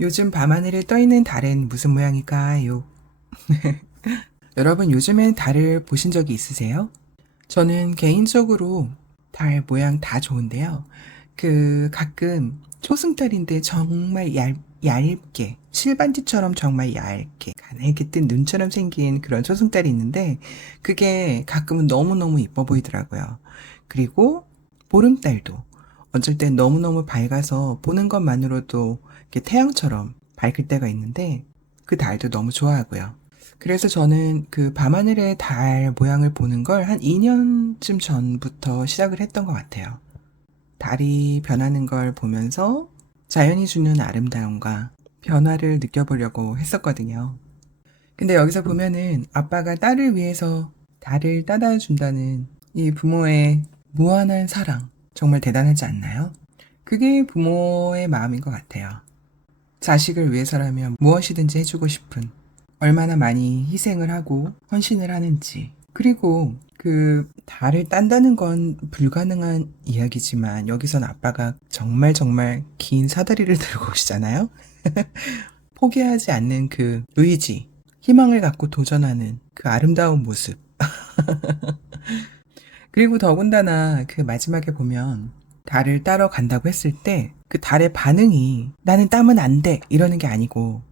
요즘 밤하늘에 떠있는 달은 무슨 모양일까요? 여러분 요즘엔 달을 보신 적이 있으세요? 저는 개인적으로 달 모양 다 좋은데요. 가끔 초승달인데 정말 얇게 실반지처럼 정말 얇게 가늘게 뜬 눈처럼 생긴 그런 초승달이 있는데 그게 가끔은 너무너무 이뻐 보이더라고요. 그리고 보름달도 어쩔 땐 너무너무 밝아서 보는 것만으로도 이렇게 태양처럼 밝을 때가 있는데 그 달도 너무 좋아하고요. 그래서 저는 그 밤하늘의 달 모양을 보는 걸 한 2년쯤 전부터 시작을 했던 것 같아요. 달이 변하는 걸 보면서 자연이 주는 아름다움과 변화를 느껴보려고 했었거든요. 근데 여기서 보면은 아빠가 딸을 위해서 달을 따다 준다는 이 부모의 무한한 사랑, 정말 대단하지 않나요? 그게 부모의 마음인 것 같아요. 자식을 위해서라면 무엇이든지 해주고 싶은, 얼마나 많이 희생을 하고 헌신을 하는지. 그리고 달을 딴다는 건 불가능한 이야기지만 여기선 아빠가 정말 정말 긴 사다리를 들고 오시잖아요. 포기하지 않는 그 의지, 희망을 갖고 도전하는 그 아름다운 모습. 그리고 더군다나 그 마지막에 보면 달을 따러 간다고 했을 때 그 달의 반응이 나는 따면 안 돼 이러는 게 아니고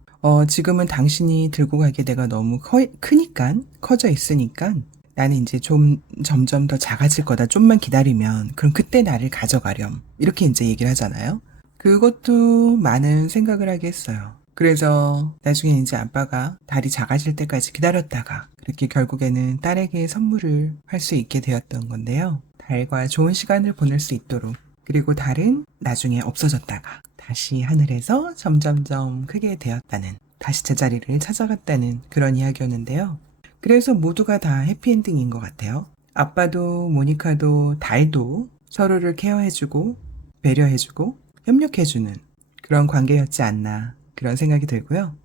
지금은 당신이 들고 가기에 내가 너무 크니까 커져 있으니까 나는 이제 좀 점점 더 작아질 거다. 좀만 기다리면 그럼 그때 나를 가져가렴. 이렇게 이제 얘기를 하잖아요. 그것도 많은 생각을 하게 했어요. 그래서 나중에 이제 아빠가 달이 작아질 때까지 기다렸다가 그렇게 결국에는 딸에게 선물을 할 수 있게 되었던 건데요. 달과 좋은 시간을 보낼 수 있도록 그리고 달은 나중에 없어졌다가 다시 하늘에서 점점점 크게 되었다는 다시 제자리를 찾아갔다는 그런 이야기였는데요. 그래서 모두가 다 해피엔딩인 것 같아요. 아빠도 모니카도 달도 서로를 케어해주고 배려해주고 협력해주는 그런 관계였지 않나 그런 생각이 들고요.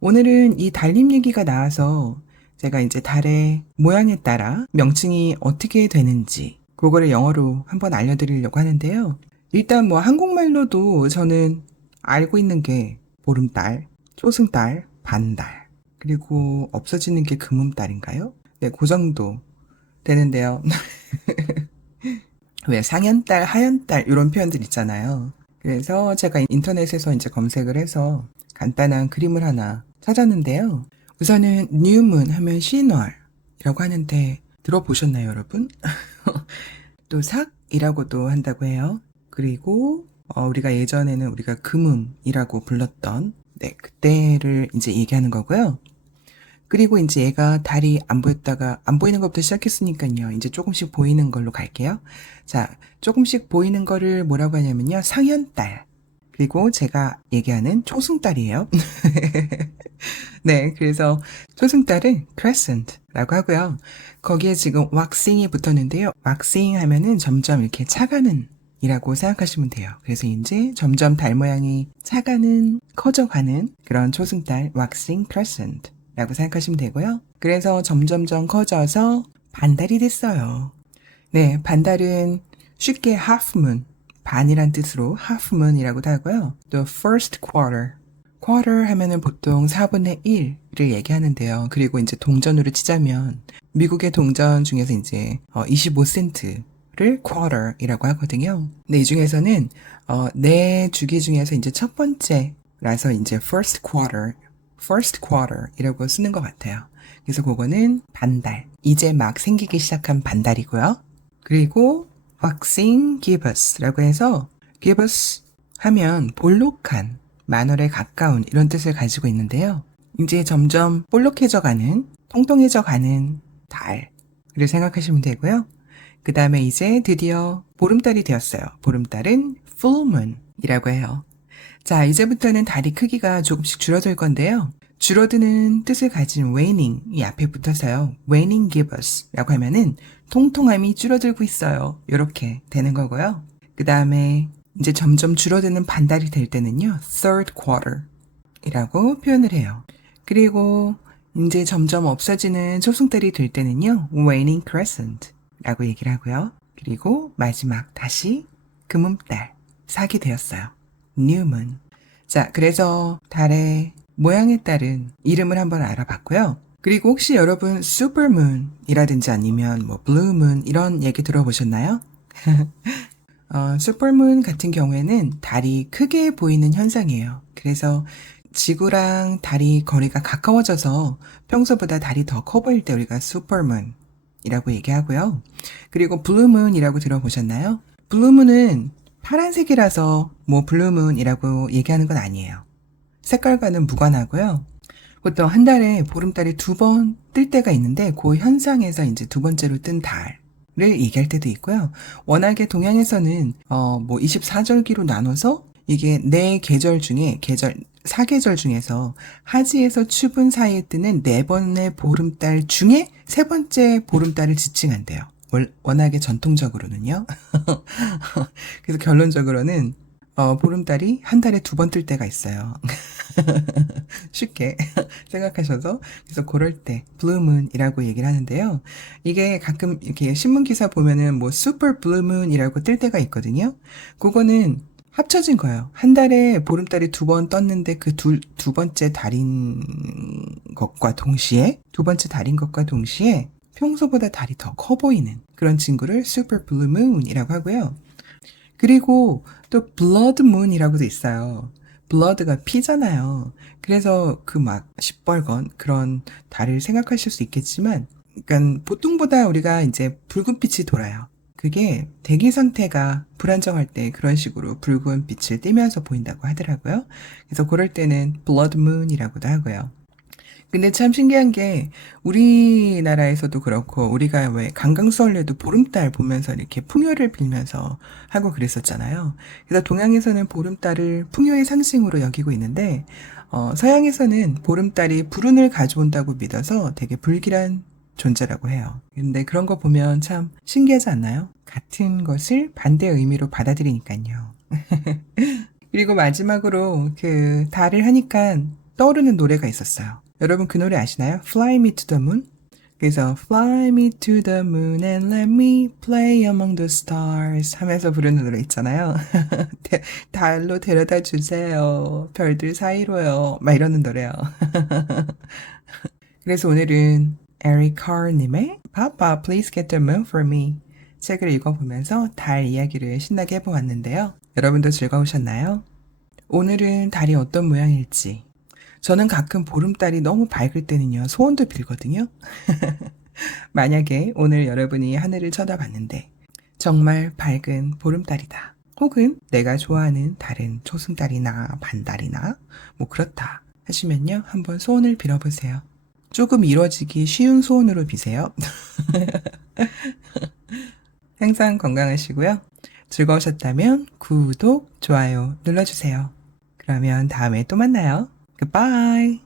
오늘은 이 달님 얘기가 나와서 제가 이제 달의 모양에 따라 명칭이 어떻게 되는지 그거를 영어로 한번 알려드리려고 하는데요. 일단 뭐 한국말로도 저는 알고 있는 게 보름달, 초승달, 반달, 그리고 없어지는 게 금음달인가요? 네, 그 정도 되는데요. 왜 상현달, 하현달 이런 표현들 있잖아요. 그래서 제가 인터넷에서 이제 검색을 해서 간단한 그림을 하나 찾았는데요. 우선은 뉴문 하면 신월이라고 하는데 들어보셨나요, 여러분? 또 삭이라고도 한다고 해요. 그리고 우리가 예전에는 우리가 금음이라고 불렀던 네, 그때를 이제 얘기하는 거고요. 그리고 이제 얘가 달이 안 보였다가 안 보이는 것부터 시작했으니까요. 이제 조금씩 보이는 걸로 갈게요. 자, 조금씩 보이는 거를 뭐라고 하냐면요. 상현달. 그리고 제가 얘기하는 초승달이에요. 네, 그래서 초승달은 crescent라고 하고요. 거기에 지금 waxing이 붙었는데요. waxing 하면은 점점 이렇게 차가는 이라고 생각하시면 돼요. 그래서 이제 점점 달 모양이 차가는, 커져가는 그런 초승달 waxing crescent 라고 생각하시면 되고요. 그래서 점점점 커져서 반달이 됐어요. 네, 반달은 쉽게 half moon, 반이란 뜻으로 half moon이라고도 하고요. 또 first quarter, quarter 하면은 보통 4분의 1을 얘기하는데요. 그리고 이제 동전으로 치자면 미국의 동전 중에서 이제 25센트를 quarter이라고 하거든요. 근데 이 중에서는 네 주기 중에서 이제 첫 번째라서 이제 first quarter이라고 쓰는 것 같아요. 그래서 그거는 반달, 이제 막 생기기 시작한 반달이고요. 그리고 waxing gibbous라고 해서 gibbous 하면 볼록한, 만월에 가까운 이런 뜻을 가지고 있는데요. 이제 점점 볼록해져가는, 통통해져가는 달을 생각하시면 되고요. 그 다음에 이제 드디어 보름달이 되었어요. 보름달은 full moon이라고 해요. 자, 이제부터는 달이 크기가 조금씩 줄어들 건데요. 줄어드는 뜻을 가진 waning 이 앞에 붙어서요. waning gibbous라고 하면은 통통함이 줄어들고 있어요. 이렇게 되는 거고요. 그 다음에 이제 점점 줄어드는 반달이 될 때는요. third quarter이라고 표현을 해요. 그리고 이제 점점 없어지는 초승달이 될 때는요. waning crescent라고 얘기를 하고요. 그리고 마지막 다시 금음달, 삭이 되었어요. new moon. 자, 그래서 달의 모양에 따른 이름을 한번 알아봤고요. 그리고 혹시 여러분 슈퍼문이라든지 아니면 뭐 블루문 이런 얘기 들어보셨나요? 슈퍼문 같은 경우에는 달이 크게 보이는 현상이에요. 그래서 지구랑 달이 거리가 가까워져서 평소보다 달이 더 커 보일 때 우리가 슈퍼문이라고 얘기하고요. 그리고 블루문이라고 들어보셨나요? 블루문은 파란색이라서 뭐 블루문이라고 얘기하는 건 아니에요. 색깔과는 무관하고요. 보통 한 달에 보름달이 2번 뜰 때가 있는데 그 현상에서 이제 두 번째로 뜬 달을 얘기할 때도 있고요. 워낙에 동양에서는 뭐 24절기로 나눠서 이게 네 계절 중에 사계절 중에서 하지에서 추분 사이에 뜨는 네 번의 보름달 중에 세 번째 보름달을 지칭한대요. 워낙에 전통적으로는요. 그래서 결론적으로는 보름달이 한 달에 2번 뜰 때가 있어요. 쉽게 생각하셔서 그래서 그럴 때 블루문이라고 얘기를 하는데요. 이게 가끔 이렇게 신문 기사 보면은 뭐 슈퍼 블루문이라고 뜰 때가 있거든요. 그거는 합쳐진 거예요. 한 달에 보름달이 2번 떴는데 그 두 번째 달인 것과 동시에 평소보다 달이 더 커 보이는 그런 친구를 슈퍼 블루문이라고 하고요. 그리고 또 블러드 문이라고도 있어요. 블러드가 피잖아요. 그래서 그 막 시뻘건 그런 달을 생각하실 수 있겠지만, 그러니까 보통보다 우리가 이제 붉은 빛이 돌아요. 그게 대기 상태가 불안정할 때 그런 식으로 붉은 빛을 띠면서 보인다고 하더라고요. 그래서 그럴 때는 블러드 문이라고도 하고요. 근데 참 신기한 게 우리나라에서도 그렇고 우리가 왜 강강수월래도 보름달 보면서 이렇게 풍요를 빌면서 하고 그랬었잖아요. 그래서 동양에서는 보름달을 풍요의 상징으로 여기고 있는데 서양에서는 보름달이 불운을 가져온다고 믿어서 되게 불길한 존재라고 해요. 근데 그런 거 보면 참 신기하지 않나요? 같은 것을 반대 의미로 받아들이니까요. 그리고 마지막으로 그 달을 하니까 떠오르는 노래가 있었어요. 여러분 그 노래 아시나요? Fly Me to the Moon? 그래서 Fly me to the moon and let me play among the stars 하면서 부르는 노래 있잖아요. 달로 데려다 주세요. 별들 사이로요. 막 이러는 노래요. 그래서 오늘은 에릭 카르님의 Papa, Please Get the Moon for Me 책을 읽어보면서 달 이야기를 신나게 해보았는데요. 여러분도 즐거우셨나요? 오늘은 달이 어떤 모양일지 저는 가끔 보름달이 너무 밝을 때는요, 소원도 빌거든요. 만약에 오늘 여러분이 하늘을 쳐다봤는데, 정말 밝은 보름달이다. 혹은 내가 좋아하는 다른 초승달이나 반달이나, 뭐 그렇다 하시면요, 한번 소원을 빌어보세요. 조금 이루어지기 쉬운 소원으로 비세요. 항상 건강하시고요. 즐거우셨다면 구독, 좋아요 눌러주세요. 그러면 다음에 또 만나요. Goodbye.